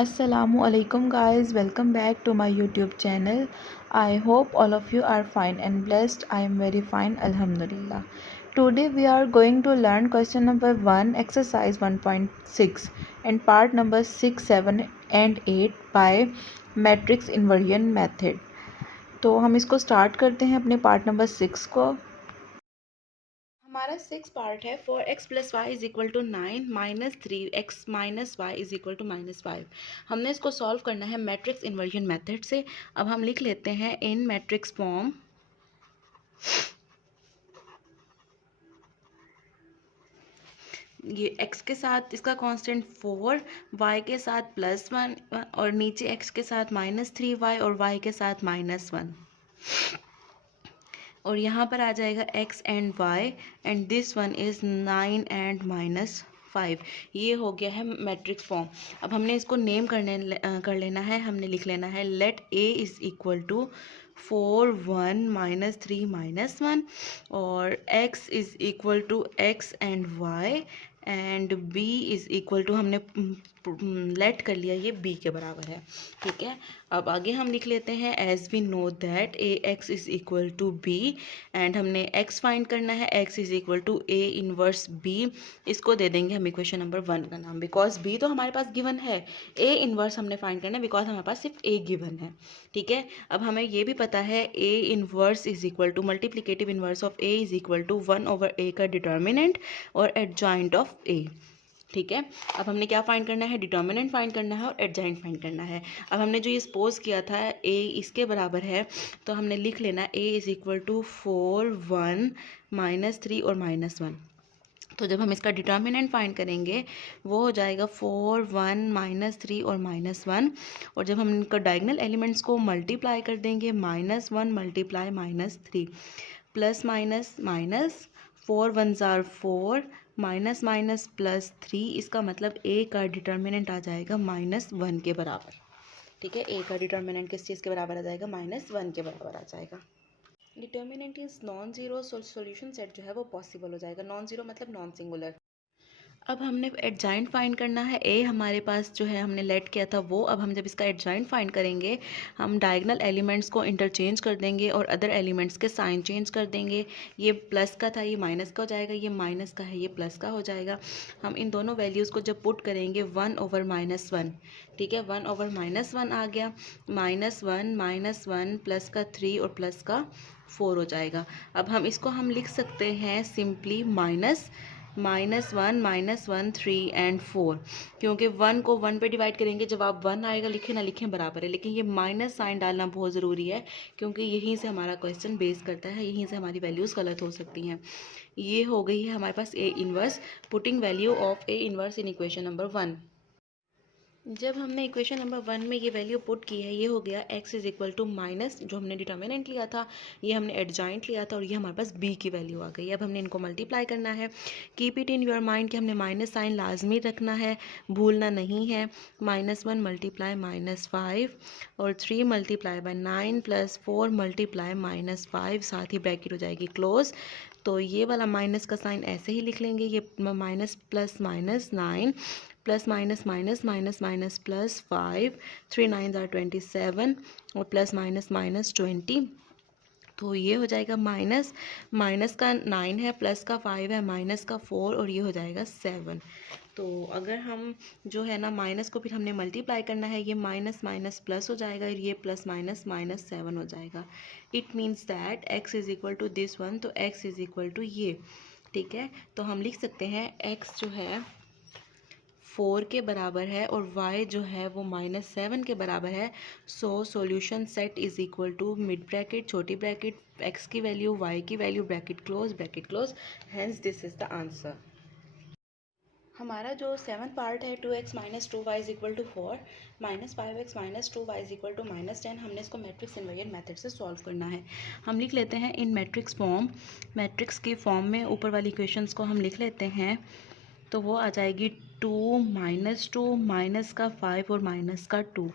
Assalamualaikum guys, welcome back to my YouTube channel. I hope all of you are fine and blessed. I am very fine, alhamdulillah. Today we are going to learn question number 1, exercise 1.6 and part number 6, 7 and 8 by matrix inversion method. तो हम इसको start करते हैं अपने part number 6 को। हमारा 6 part है 4x + y = 9 - 3x - y = -5। हमने इसको सॉल्व करना है मैट्रिक्स इन्वर्जन मेथड से। अब हम लिख लेते हैं इन मैट्रिक्स फॉर्म। ये x के साथ इसका कांस्टेंट 4, y के साथ +1 और नीचे x के साथ -3y और y के साथ -1 और यहाँ पर आ जाएगा x and y and this one is 9 and -5। ये हो गया है मैट्रिक्स फॉर्म। अब हमने इसको नेम कर लेना है। हमने लिख लेना है लेट a = 4 1 -3 -1 और x = x and y and b = हमने लेट कर लिया, ये b के बराबर है। ठीक है, अब आगे हम लिख लेते हैं as we know that ax = b and हमने x फाइंड करना है, x = a इनवर्स b। इसको दे देंगे हम इक्वेशन नंबर 1 का नाम, बिकॉज b तो हमारे पास गिवन है। a इनवर्स हमने फाइंड करना है बिकॉज हमारे पास सिर्फ a गिवन है। ठीक है, अब हमें ये भी पता है a inverse = multiplicative inverse of a = 1/a का डिटर्मिनेंट और एडजॉइंट ऑफ a। ठीक है, अब हमने क्या फाइंड करना है, डिटर्मिनेंट फाइंड करना है और एडजॉइंट फाइंड करना है। अब हमने जो ये सपोज किया था a इसके बराबर है, तो हमने लिख लेना a = 4 1 -3 और -1। तो जब हम इसका डिटर्मिनेंट फाइंड करेंगे वो हो जाएगा 4 1 -3 और -1 और जब हम इनका डायगोनल एलिमेंट्स को मल्टीप्लाई कर देंगे -1 × -3 plus minus minus 4 1s are 4 minus minus +3, इसका मतलब a का डिटर्मिनेंट आ जाएगा -1 के बराबर। ठीक है, a का डिटर्मिनेंट किस चीज़ के बराबर आ जाएगा, -1 के बराबर आ जाएगा। Determinant is non zero, solution set जो है वो पॉसिबल हो जाएगा। नॉन जीरो मतलब नॉन सिंगुलर। अब हमने एडजॉइंट फाइंड करना है। ए हमारे पास जो है हमने लेट किया था वो, अब हम जब इसका एडजॉइंट फाइंड करेंगे हम डायगोनल एलिमेंट्स को इंटरचेंज कर देंगे और अदर एलिमेंट्स के साइन चेंज कर देंगे। ये प्लस का था, ये माइनस का हो जाएगा, ये माइनस का है, ये प्लस का हो जाएगा। हम इन दोनों वैल्यूज़ को जब पुट करेंगे 1/-1, ठीक है, 1/-1 आ गया, -1 प्लस का 3 और प्लस का 4 हो जाएगा। अब हम इसको हम लिख सकते हैं सिंपली -1 3 एंड 4, क्योंकि 1 को 1 पे डिवाइड करेंगे, जब आप 1 आएगा लिखें ना लिखें बराबर है, लेकिन ये माइनस साइन डालना बहुत ज़रूरी है क्योंकि यहीं से हमारा क्वेश्चन बेस करता है, यहीं से हमारी वैल्यूज़ गलत हो सकती हैं। ये हो गई है हमारे पास a inverse, putting value of a inverse in equation number 1। जब हमने इक्वेशन नंबर 1 में ये वैल्यू पुट की है, ये हो गया x = माइनस, जो हमने डिटर्मिनेंट लिया था ये हमने एडजॉइंट लिया था और ये हमारे पास b की वैल्यू आ गई। अब हमने इनको मल्टीप्लाई करना है। Keep it in your mind कि हमने माइनस साइन लाजमी रखना है, भूलना नहीं है। -1 × -5 और 3 × 9 + 4 × -5, साथ ही ब्रैकेट हो जाएगी क्लोज। तो ये वाला माइनस का साइन ऐसे ही लिख लेंगे, ये minus plus -9 plus minus minus minus minus +5, 3 9s are 27 और प्लस माइनस माइनस 20। तो ये हो जाएगा माइनस का 9 है, प्लस का 5 है, माइनस का 4 और ये हो जाएगा 7। तो अगर हम जो है ना माइनस को फिर हमने मल्टीप्लाई करना है, ये माइनस माइनस प्लस हो जाएगा और ये प्लस माइनस माइनस 7 हो जाएगा। It means that x = this one, तो x = ये। ठीक है, तो हम लिख सकते हैं x जो है 4 के बराबर है और y जो है वो -7 के बराबर है। So solution set = mid bracket छोटी ब्रैकेट x की वैल्यू y की value bracket close, hence this is the answer. हमारा जो 7th पार्ट है 2x - 2y = 4 -5x - 2y = -10, हमने इसको मैट्रिक्स इन्वर्जन मेथड से सॉल्व करना है। हम लिख लेते हैं इन मैट्रिक्स फॉर्म। मैट्रिक्स के फॉर्म में ऊपर वाली इक्वेशंस को हम लिख लेते हैं, तो वो आ जाएगी 2 -2 -5 और -2।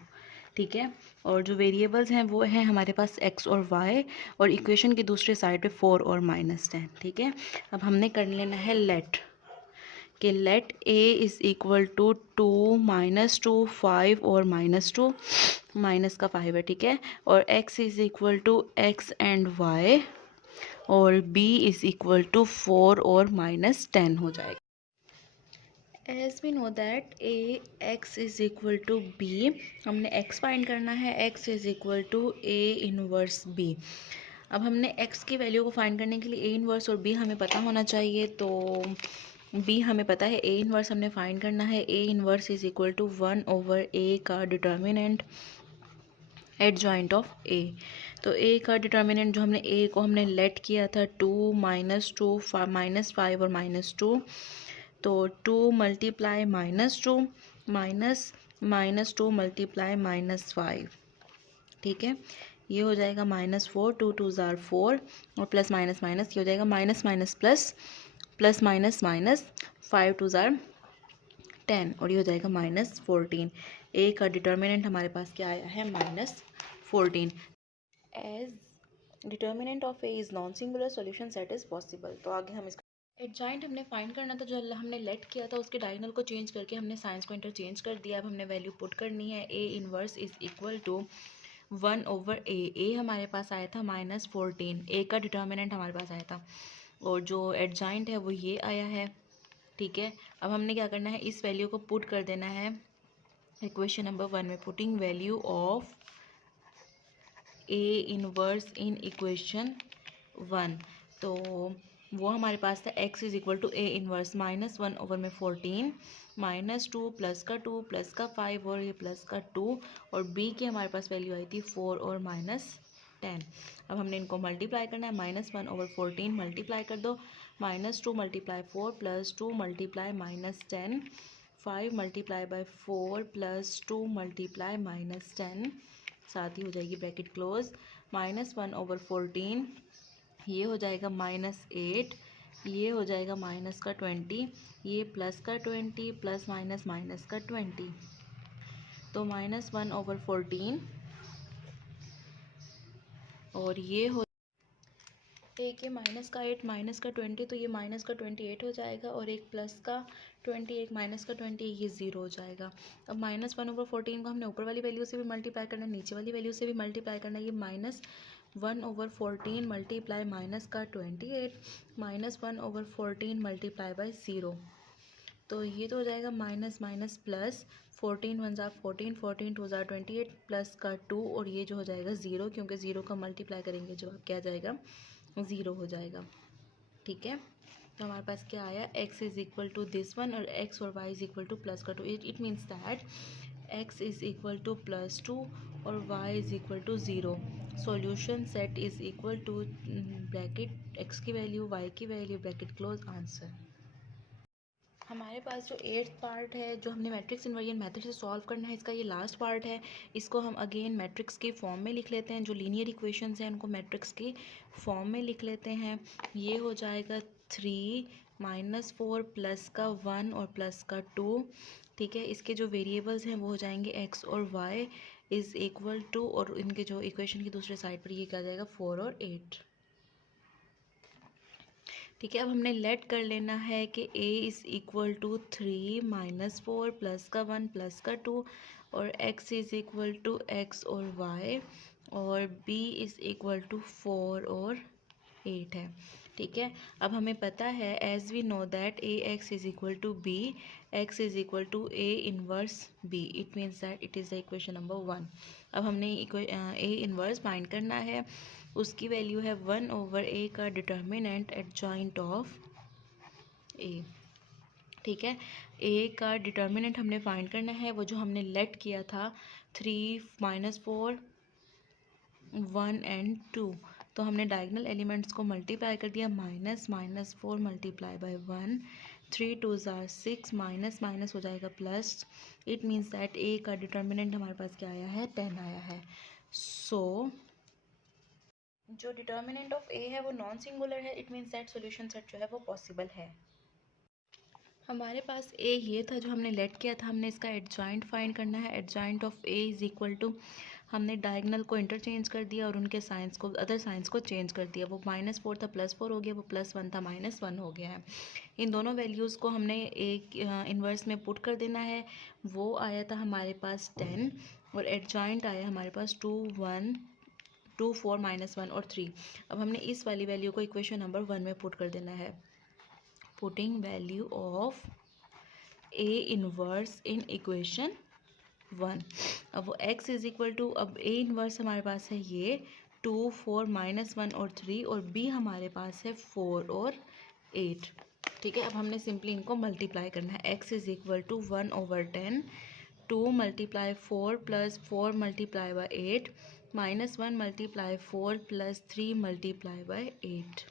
ठीक है, और जो वेरिएबल्स हैं वो हैं हमारे पास x और y और इक्वेशन की दूसरी साइड पे 4 और -10। ठीक है, अब हमने कर लेना है लेट कि let a is equal to 2 -2 5 और -2 माइनस का 5 है, ठीक है। और x is equal to x and y और b इज़ इक्वल टू 4 और -10 हो जाएगा। As we know that A X is equal to B, हमने x फाइंड करना है, x is equal to a inverse b। अब हमने x की वैल्यू को फाइंड करने के लिए a इनवर्स और b हमें पता होना चाहिए, तो b हमें पता है, a इनवर्स हमने फाइंड करना है। a inverse is equal to 1/a का डिटर्मिनेंट एडजॉइंट ऑफ a। तो a का डिटर्मिनेंट जो हमने a को हमने लेट किया था 2 -2 -5 और -2, तो 2 मल्टीप्लाई -2 -2 मल्टीप्लाई -5, ठीक है। ये हो जाएगा -4, 2 2 ज़ार 4 और प्लस माइनस माइनस ये हो जाएगा minus minus plus, plus minus minus 5 2 ज़ार 10 और ये हो जाएगा -14। ए का डिटर्मिनेंट हमारे पास क्या आया है, -14। As determinant of A is non singular solution set is possible. तो आगे हम इसका एडजॉइंट हमने फाइंड करना था, जो हमने लेट किया था उसके डायगोनल को चेंज करके हमने साइंस को इंटरचेंज कर दिया। अब हमने वैल्यू पुट करनी है। A inverse is equal to 1/a। A हमारे पास आया था -14, ए का डिटर्मिनेंट हमारे पास आया था और जो एडजॉइंट है वो ये आया है, ठीक है। अब हमने क्या करना है, इस वैल्यू को पुट कर देना है इक्वेशन नंबर 1 में। Putting value of A inverse in equation 1, तो वो हमारे पास था x is equal to A inverse -1/14 -2 plus का 2 प्लस का 5 और ये प्लस का 2 और b की हमारे पास वैल्यू आई थी 4 और -10। अब हमने इनको मल्टीप्लाई करना है। -1/14 मल्टीप्लाई कर दो, -2 multiply 4 plus 2 multiply -10, 5 multiply by 4 plus 2 multiply -10, साथ ही हो जाएगी ब्रैकेट क्लोज। -1/14 ये हो जाएगा -8, ये हो जाएगा माइनस का 20, ये प्लस का 20 प्लस माइनस माइनस का 20, तो -1/14 और ये हो एक ये माइनस का 8 माइनस का 20, तो ये माइनस का 28 हो जाएगा और एक प्लस का 20 एक माइनस का 20 ये 0 हो जाएगा। अब -1/14 को हमने ऊपर वाली वैल्यू से भी मल्टीप्लाई करना है, नीचे वाली वैल्यू से भी मल्टीप्लाई करना है। ये -1/14 मल्टीप्लाई माइनस का 28 -1/14 मल्टीप्लाई बाय 0, तो ये तो हो जाएगा माइनस माइनस प्लस, 14 1 ज़ा 14, 14 2 ज़ा 28 प्लस का 2 और ये जो हो जाएगा 0, क्योंकि 0 का मल्टीप्लाई करेंगे जवाब क्या आ जाएगा, 0 हो जाएगा, ठीक है। तो हमारे पास क्या आया, x is equal to this one और x और y is equal to plus का 2। It means that x is equal to +2 और y is equal to 0। Solution set is equal to bracket x की वैल्यू y की value bracket close answer. हमारे पास जो 8th part है, जो हमने मैट्रिक्स इन्वर्जन मेथड से सॉल्व करना है, इसका ये लास्ट पार्ट है। इसको हम अगेन मैट्रिक्स की फॉर्म में लिख लेते हैं। जो लीनियर इक्वेशंस हैं उनको मैट्रिक्स की फॉर्म में लिख लेते हैं। ये हो जाएगा 3 -4 प्लस का 1 और प्लस का 2, ठीक है। इसके जो वेरिएबल्स हैं वो हो जाएंगे x और y इज़ इक्वल टू, और इनके जो इक्वेशन की दूसरे साइड पर ये क्या जाएगा 4 और 8, ठीक है। अब हमने लेट कर लेना है कि a is equal to 3 -4 plus का 1 प्लस का 2 और x is equal to x और y और b इज़ इक्वल टू 4 और 8 है, ठीक है। अब हमें पता है as we know that A X is equal to B, X is equal to A inverse B, it means that it is the equation number 1। अब हमने ए इनवर्स फाइंड करना है, उसकी वैल्यू है 1/a का डिटर्मिनेंट एडजॉइंट ऑफ ए, ठीक है। ए का डिटर्मिनेंट हमने फाइंड करना है, वो जो हमने लेट किया था 3 -4 1 एंड 2, तो हमने डायगोनल एलिमेंट्स को मल्टीप्लाई कर दिया। -4 मल्टीप्लाई बाय 1, 3 2 ज़ार 6 माइनस माइनस हो जाएगा plus, it means that A का डिटर्मिनेंट हमारे पास क्या आया है, 10 आया है। सो जो डिटर्मिनेंट ऑफ ए है वो नॉन सिंगुलर है, it means that solution set जो है वो पॉसिबल है। हमारे पास ए ये था जो हमने लेट किया था, हमने इसका एडजॉइंट फाइंड करना है। Adjoint of A is equal to, हमने डायगनल को इंटरचेंज कर दिया और उनके साइंस को, अदर साइंस को चेंज कर दिया। वो -4 था +4 हो गया, वो +1 था -1 हो गया है। इन दोनों वैल्यूज़ को हमने एक इन्वर्स में पुट कर देना है। वो आया था हमारे पास 10 और एडजॉइंट आया हमारे पास 2 1 2 4 -1 और 3। अब हमने इस वाली वैल्यू को इक्वेशन नंबर 1 में पुट कर देना है। Putting value of A inverse in equation 1। अब वो x इज इक्वल टू, अब ए इनवर्स हमारे पास है ये 2 4 -1 और 3 और b हमारे पास है 4 और 8। ठीक है, अब हमने सिंपली इनको मल्टीप्लाई करना है। x is equal to 1/10 2 multiply 4 plus 4 multiply by 8 -1 multiply 4 plus 3 multiply by 8।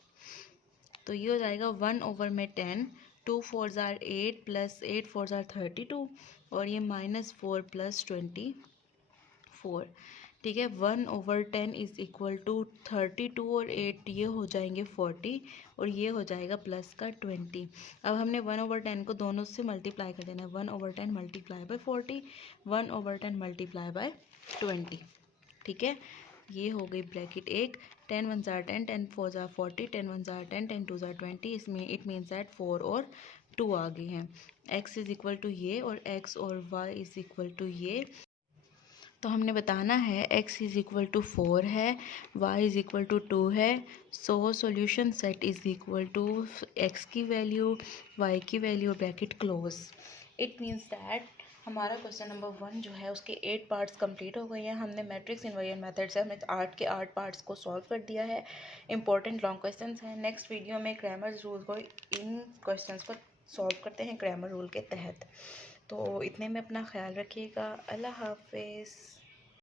तो ये हो जाएगा 1/10, 2 4 ज़ार 8 प्लस 8 4 ज़ार 32 और ये -4 प्लस 24। ठीक है, 1/10 इज इक्वल टू 32 और 8 ये हो जाएंगे 40 और ये हो जाएगा प्लस का 20। अब हमने 1/10 को दोनों से मल्टीप्लाई कर देना है। 1/10 मल्टीप्लाई बाय 40, 1/10 मल्टीप्लाई बाय 20। ठीक है, ये हो गई ब्रैकेट एक। 10 1 ज़ार 10, 10 4 ज़ार 40, 10 1 ज़ार 10, 10 2 ज़ार 20। इसमें इट मीन्स दैट 4 और 2 आ गई हैं। x इज़ इक्वल टू ये और x और y इज़ इक्वल टू ये। तो हमने बताना है x इज़ इक्वल टू 4 है, y इज़ इक्वल टू 2 है। So solution set is equal to x की वैल्यू, y की value, bracket close. It means that हमारा क्वेश्चन नंबर 1 जो है उसके 8 पार्ट्स कंप्लीट हो गए हैं। हमने मैट्रिक्स इन्वर्जन मेथड से हमने 8 के 8 पार्ट्स को सॉल्व कर दिया है। इंपॉर्टेंट लॉन्ग क्वेश्चंस हैं। नेक्स्ट वीडियो में ग्रामर रूल को, इन क्वेश्चंस को सॉल्व करते हैं ग्रामर रूल के तहत। तो इतने में अपना ख्याल रखिएगा। अल्लाह हाफिज़।